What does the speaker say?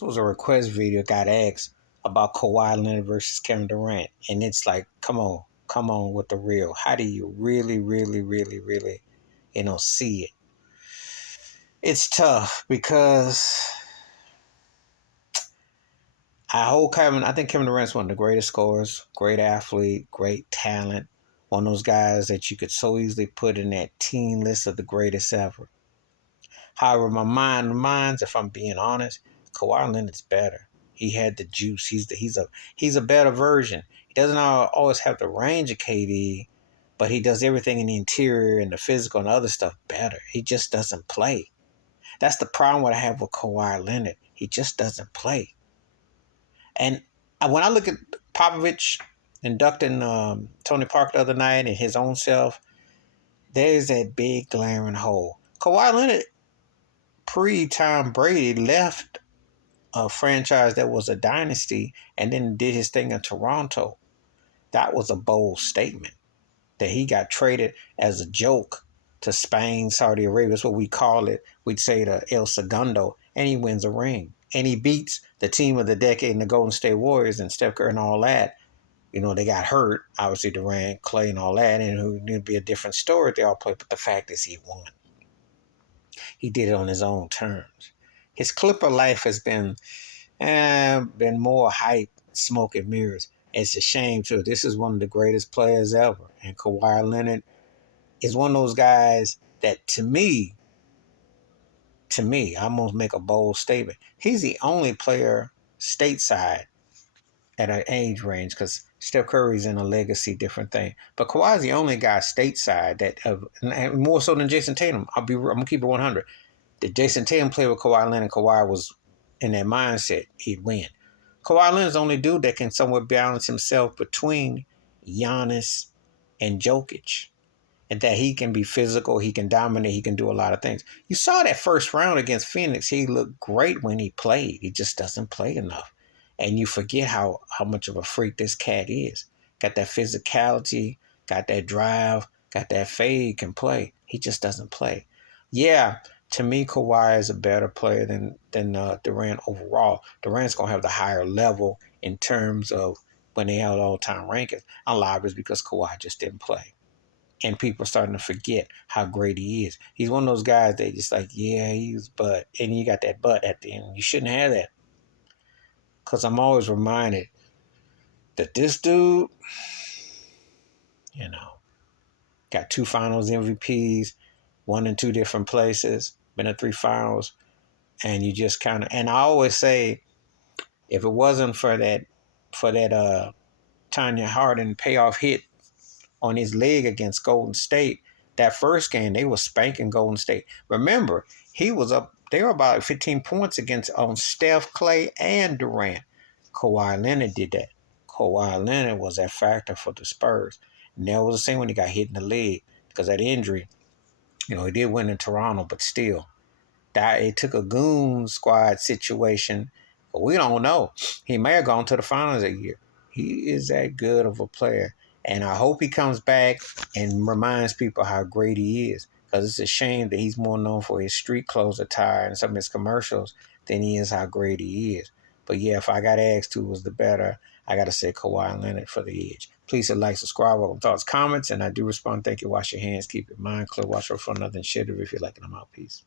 This was a request video got asked about Kawhi Leonard versus Kevin Durant. And it's like, come on with the real. How do you really, see it? It's tough because I think Kevin Durant's one of the greatest scorers, great athlete, great talent. One of those guys that you could so easily put in that teen list of the greatest ever. However, my minds, if I'm being honest, Kawhi Leonard's better. He had the juice. He's a better version. He doesn't always have the range of KD, but he does everything in the interior and the physical and other stuff better. He just doesn't play. That's the problem what I have with Kawhi Leonard. He just doesn't play. And when I look at Popovich inducting Tony Parker the other night and his own self, there's that big glaring hole. Kawhi Leonard, pre-Tom Brady, left a franchise that was a dynasty and then did his thing in Toronto. That was a bold statement. That he got traded as a joke to Spain, Saudi Arabia. That's what we call it. We'd say the El Segundo. And he wins a ring. And he beats the team of the decade in the Golden State Warriors and Steph Curry and all that. You know, they got hurt. Obviously, Durant, Clay, and all that. And it would be a different story if they all played. But the fact is he won. He did it on his own terms. His Clipper life has been more hype, smoke and mirrors. It's a shame, too. This is one of the greatest players ever. And Kawhi Leonard is one of those guys that, to me, I'm going to make a bold statement. He's the only player stateside at an age range, because Steph Curry's in a legacy, different thing. But Kawhi's the only guy stateside that, more so than Jason Tatum. I'm going to keep it 100. Did Jason Tatum play with Kawhi Leonard? Kawhi was in that mindset, he'd win. Kawhi Leonard's the only dude that can somewhat balance himself between Giannis and Jokic. And that he can be physical, he can dominate, he can do a lot of things. You saw that first round against Phoenix. He looked great when he played. He just doesn't play enough. And you forget how much of a freak this cat is. Got that physicality, got that drive, got that fade, can play. He just doesn't play. Yeah, to me, Kawhi is a better player than Durant overall. Durant's going to have the higher level in terms of when they have all-time rankings. A lot of it's because Kawhi just didn't play. And people are starting to forget how great he is. He's one of those guys that just like, yeah, he's but. And you got that but at the end. You shouldn't have that. Because I'm always reminded that this dude, got 2 finals MVPs, 1 in 2 different places, been in 3 finals. And you just kind of, and I always say, if it wasn't for that Tanya Harding payoff hit on his leg against Golden State, that first game, they were spanking Golden State. Remember, they were about 15 points on Steph, Clay, and Durant. Kawhi Leonard did that. Kawhi Leonard was that factor for the Spurs. And that was the same when he got hit in the leg because that injury. He did win in Toronto, but still, it took a goon squad situation. But we don't know. He may have gone to the finals that year. He is that good of a player. And I hope he comes back and reminds people how great he is. Because it's a shame that he's more known for his street clothes attire and some of his commercials than he is how great he is. But yeah, if I got asked who was the better, I got to say Kawhi Leonard for the edge. Please hit like, subscribe, welcome thoughts, comments, and I do respond. Thank you. Wash your hands. Keep your mind clear. Watch out for nothing. Shit if you like it. I'm out. Peace.